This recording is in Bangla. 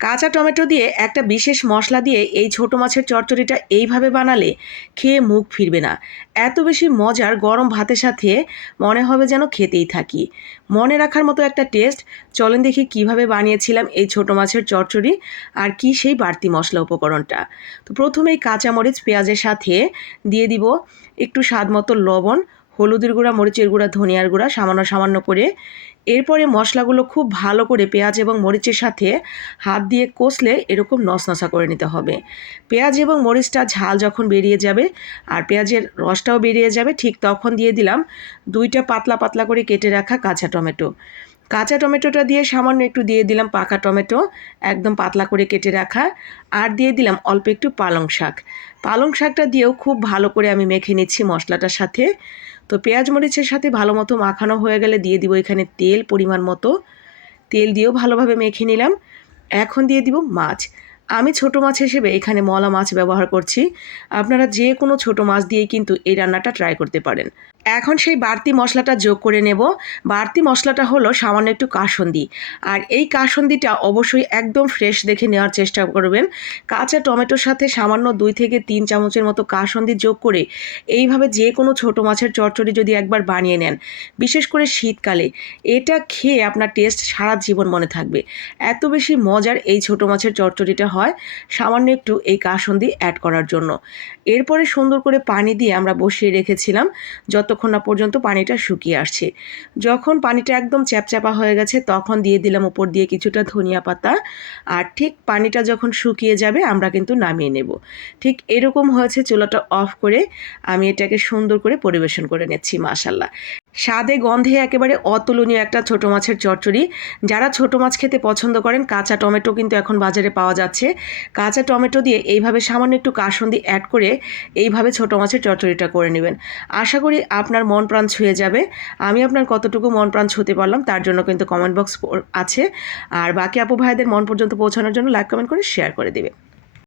কাঁচা টমেটো দিয়ে একটা বিশেষ মশলা দিয়ে এই ছোটো মাছের চচ্চড়িটা এইভাবে বানালে খেয়ে মুখ ফিরবে না। এত বেশি মজার, গরম ভাতের সাথে মনে হবে যেন খেতেই থাকি। মনে রাখার মতো একটা টেস্ট। চলেন দেখি কিভাবে বানিয়েছিলাম এই ছোটো মাছের চচ্চড়ি আর কি সেই বাড়তি মশলা উপকরণটা। তো প্রথমেই কাঁচামরিচ পেঁয়াজের সাথে দিয়ে দিব একটু স্বাদ মতো লবণ, হলুদের গুঁড়া, মরিচের গুঁড়া, ধনিয়ার গুঁড়া সামান্য সামান্য করে। এরপরে মশলাগুলো খুব ভালো করে পেঁয়াজ এবং মরিচের সাথে হাত দিয়ে কষলে এরকম নসনসা করে নিতে হবে। পেঁয়াজ এবং মরিচটা ঝাল যখন বেরিয়ে যাবে আর পেঁয়াজের রসটাও বেরিয়ে যাবে, ঠিক তখন দিয়ে দিলাম 2টা পাতলা পাতলা করে কেটে রাখা কাঁচা টমেটো। কাঁচা টমেটোটা দিয়ে সামান্য একটু দিয়ে দিলাম পাকা টমেটো, একদম পাতলা করে কেটে রাখা। আর দিয়ে দিলাম অল্প একটু পালং শাক। পালং শাকটা দিয়েও খুব ভালো করে আমি মেখে নিচ্ছি মশলাটার সাথে। তো পেঁয়াজ মরিচের সাথে ভালো মতো মাখানো হয়ে গেলে দিয়ে দিব এখানে তেল, পরিমাণ মতো তেল দিয়েও ভালোভাবে মেখে নিলাম। এখন দিয়ে দিব মাছ। আমি ছোট মাছ হিসেবে এখানে মলা মাছ ব্যবহার করছি। আপনারা যে কোনো ছোট মাছ দিয়েই কিন্তু এই রান্নাটা ট্রাই করতে পারেন। এখন সেই বাড়তি মশলাটা যোগ করে নেব। বাড়তি মশলাটা হলো সামান্য একটু কাসুন্দি। আর এই কাসুন্দিটা অবশ্যই একদম ফ্রেশ দেখে নেওয়ার চেষ্টা করবেন। কাঁচা টমেটোর সাথে সামান্য 2 থেকে 3 চামচের মতো কাসুন্দি যোগ করে এইভাবে যে কোনো ছোট মাছের চচ্চড়ি যদি একবার বানিয়ে নেন, বিশেষ করে শীতকালে, এটা খেয়ে আপনার টেস্ট সারা জীবন মনে থাকবে। এত বেশি মজার এই ছোট মাছের চচ্চড়িটা হয় সামান্য একটু এই কাসুন্দি অ্যাড করার জন্য। এরপরে সুন্দর করে পানি দিয়ে আমরা বসিয়ে রেখেছিলাম যতক্ষণ না পর্যন্ত পানিটা শুকিয়ে আসছে। যখন পানিটা একদম চ্যাপচ্যাপা হয়ে গেছে তখন দিয়ে দিলাম উপর দিয়ে কিছুটা ধনিয়া পাতা। আর ঠিক পানিটা যখন শুকিয়ে যাবে আমরা কিন্তু নামিয়ে নেব। ঠিক এরকম হয়েছে। চুলাটা অফ করে আমি এটাকে সুন্দর করে পরিবেশন করে নিচ্ছি। মাশাআল্লাহ, স্বাদে গন্ধে একেবারে অতুলনীয় একটা ছোটো মাছের চচ্চড়ি। যারা ছোটো মাছ খেতে পছন্দ করেন, কাঁচা টমেটো কিন্তু এখন বাজারে পাওয়া যাচ্ছে। কাঁচা টমেটো দিয়ে এইভাবে সামান্য একটু কাসুন্দি অ্যাড করে এইভাবে ছোটো মাছের চচ্চড়িটা করে নেবেন। আশা করি আপনার মন প্রাণ ছুঁয়ে যাবে। আমি আপনার কতটুকু মন প্রাণ ছুঁতে পারলাম তার জন্য কিন্তু কমেন্ট বক্স আছে। আর বাকি আপু ভাইদের মন পর্যন্ত পৌঁছানোর জন্য লাইক কমেন্ট করে শেয়ার করে দেবে।